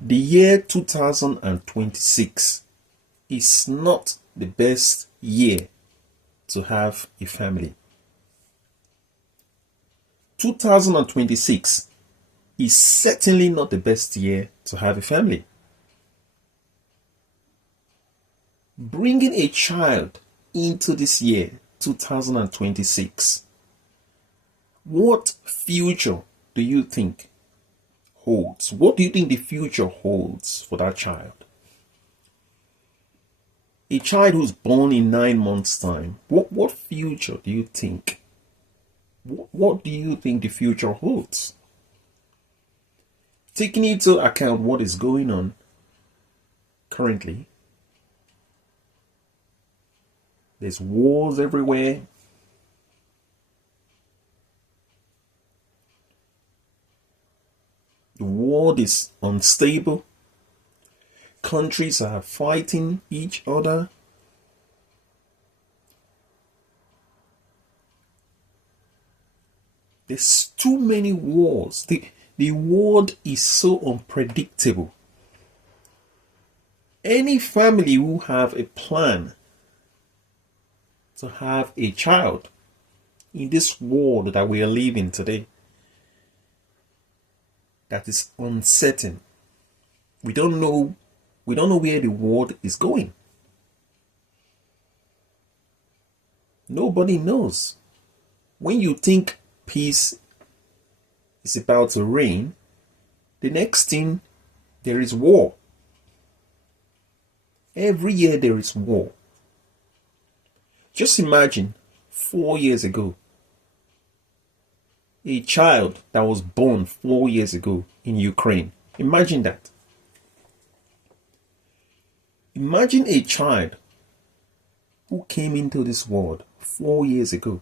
The year 2026 is not the best year to have a family. 2026 is certainly not the best year to have a family. Bringing a child into this year, 2026, what future do you think holds? What do you think the future holds for that child? A child who's born in 9 months' time, what future do you think? What do you think the future holds? Taking into account what is going on currently, there's wars everywhere. The world is unstable. Countries are fighting each other. There's too many wars. The world is so unpredictable. Any family who have a plan to have a child in this world that we are living today, that is uncertain. We don't know where the world is going. Nobody knows. When you think peace is about to reign, the next thing, there is war. Every year there is war. Just imagine 4 years ago, a child that was born 4 years ago in Ukraine. Imagine that. Imagine a child who came into this world 4 years ago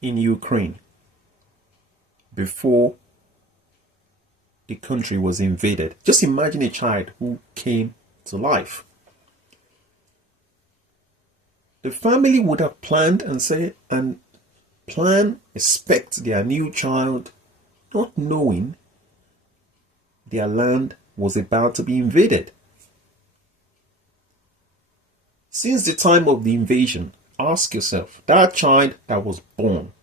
in Ukraine before the country was invaded. Just imagine a child who came to life. The family would have planned expect their new child, not knowing their land was about to be invaded. Since the time of the invasion, ask yourself, that child that was born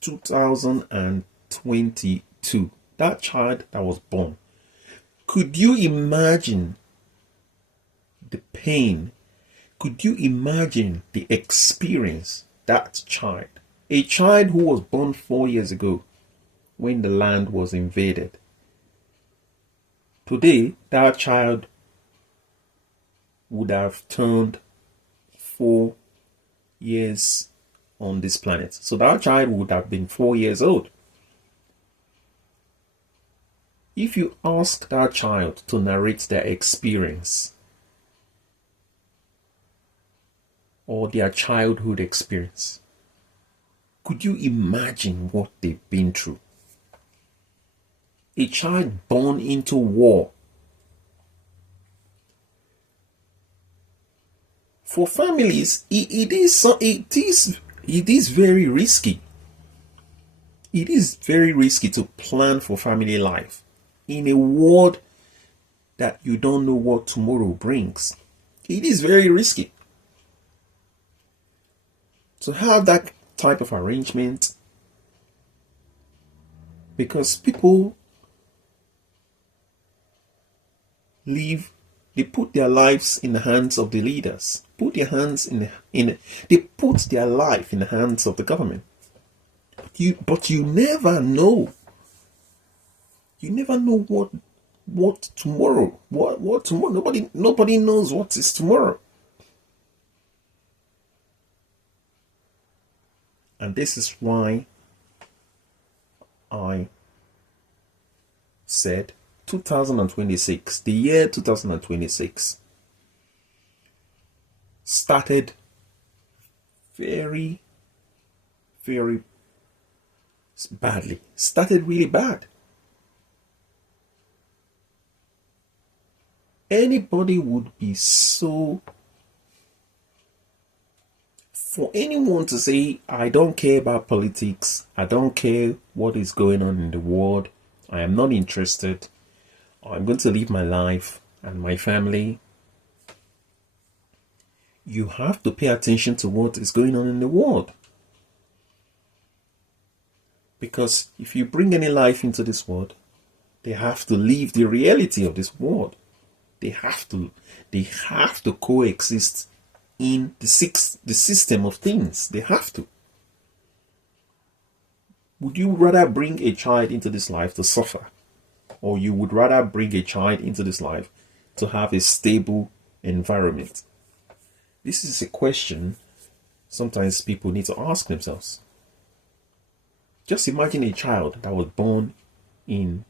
2022, that child that was born, could you imagine the pain? Could you imagine the experience that child, a child who was born 4 years ago when the land was invaded, today that child would have turned 4 years on this planet. So that child would have been 4 years old. If you ask that child to narrate their experience or their childhood experience, could you imagine what they've been through? A child born into war. For families, it is very risky. It is very risky to plan for family life in a world that you don't know what tomorrow brings. It is very risky to have that type of arrangement, because people they put their lives in the hands of the leaders, they put their life in the hands of the government. But you never know. You never know what tomorrow. What tomorrow? Nobody knows what is tomorrow. And this is why I said 2026, the year 2026, started very, very badly. Started really bad. Anybody would be so... For anyone to say, I don't care about politics, I don't care what is going on in the world, I am not interested. I'm going to live my life and my family. You have to pay attention to what is going on in the world. Because if you bring any life into this world, they have to live the reality of this world. They have to coexist in the system of things. They have to. Would you rather bring a child into this life to suffer? Or you would rather bring a child into this life to have a stable environment? This is a question sometimes people need to ask themselves. Just imagine a child that was born in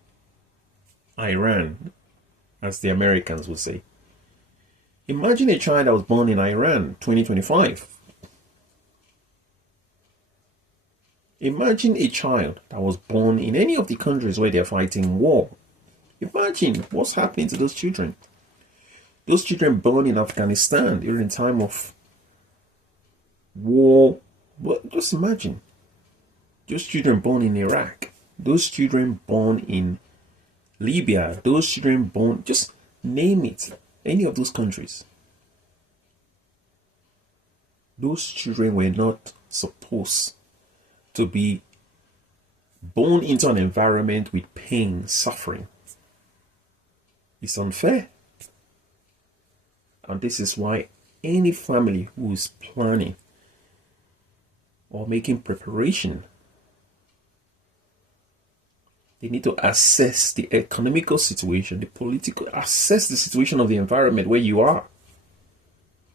Iran, as the Americans would say. Imagine a child that was born in Iran 2025. Imagine a child that was born in any of the countries where they're fighting war. Imagine what's happening to those children. Those children born in Afghanistan during the time of war. But just imagine. Those children born in Iraq. Those children born in Libya. Those children born, just name it. Any of those countries. Those children were not supposed to be born into an environment with pain, suffering. It's unfair. And this is why any family who is planning or making preparation, they need to assess the economical situation, the political, assess the situation of the environment where you are.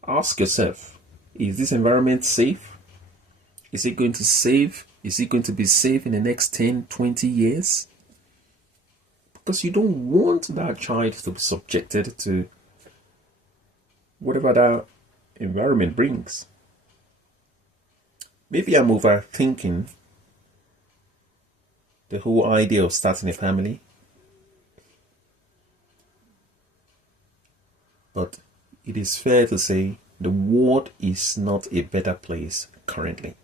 Ask yourself, is this environment safe? Is it going to save? Is it going to be safe in the next 10, 20 years? Because you don't want that child to be subjected to whatever that environment brings. Maybe I'm overthinking the whole idea of starting a family. But it is fair to say the world is not a better place currently.